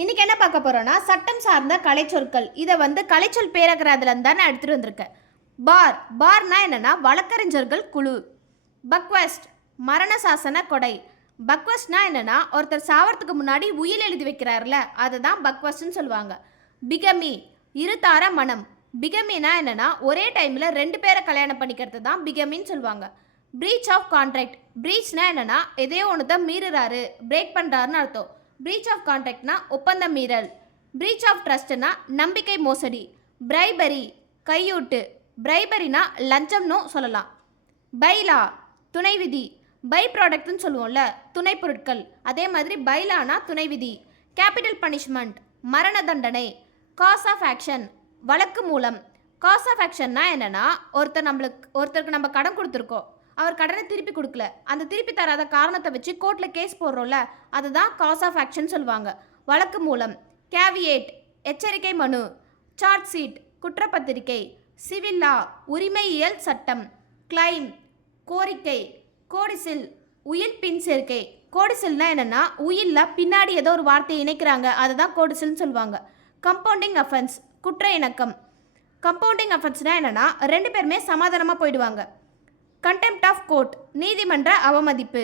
இன்னைக்கு என்ன பார்க்க போறோம்னா சட்டம் சார்ந்த கலைச்சொற்கள். இதை கலைச்சொல் பேரகராதுல தானே எடுத்துட்டு வந்திருக்கேன். பார்னா என்னன்னா வழக்கறிஞர்கள் குழு. பக்வெஸ்ட் மரண சாசன கொடை. பக்வெஸ்ட்னா என்னன்னா ஒருத்தர் சாவறதுக்கு முன்னாடி உயில் எழுதி வைக்கிறாருல அதுதான் பக்வெஸ்ட்னு சொல்லுவாங்க. பிகமி இருதார மனம். பிகமினா என்னன்னா ஒரே டைம்ல 2 பேரை கல்யாணம் பண்ணிக்கிறது தான் பிகமின்னு சொல்லுவாங்க. Breach of contract. பிரீச்னா என்னன்னா எதையோ ஒன்று தான் மீறுறாரு, பிரேக் பண்ணுறாருன்னு அர்த்தம். பிரீச் ஆஃப் கான்ட்ராக்ட்னா ஒப்பந்த மீறல். பிரீச் ஆஃப் ட்ரஸ்ட்னா நம்பிக்கை மோசடி. பிரைபரி கையூட்டு. பிரைபரினா லஞ்சம்னு சொல்லலாம். பைலா துணை விதி. பை ப்ராடக்ட்னு சொல்லுவோம்ல துணை பொருட்கள், அதே மாதிரி பைலானா துணை விதி. கேபிட்டல் பனிஷ்மெண்ட் மரண தண்டனை. காஸ் ஆஃப் ஆக்ஷன் வழக்கு மூலம். காஸ் ஆஃப் ஆக்ஷன்னா என்னன்னா ஒருத்தருக்கு நம்ம கடன் கொடுத்துருக்கோம், அவர் கடனை திருப்பி கொடுக்கல, அந்த திருப்பி தராத காரணத்தை வச்சு கோர்ட்டில் கேஸ் போடுறோம்ல அதுதான் காஸ் ஆஃப் ஆக்ஷன் சொல்லுவாங்க. வழக்கு மூலம். கேவியேட் எச்சரிக்கை மனு. சார்ஜ் ஷீட் குற்றப்பத்திரிகை. சிவில் லா உரிமையியல் சட்டம். கிளைம் கோரிக்கை. கோடிசில் உயில் பின் சேர்க்கை. கோடிசில்னா என்னன்னா உயில்ல பின்னாடி ஏதோ ஒரு வார்த்தையை இணைக்கிறாங்க அதுதான் கோடிசில்னு சொல்லுவாங்க. கம்பவுண்டிங் அஃபென்ஸ் குற்ற இணக்கம். கம்பவுண்டிங் அஃபென்ஸ்னா என்னன்னா 2 பேருமே சமாதானமாக போயிடுவாங்க. கண்டெம்ட் ஆஃப் கோர்ட் நீதிமன்ற அவமதிப்பு.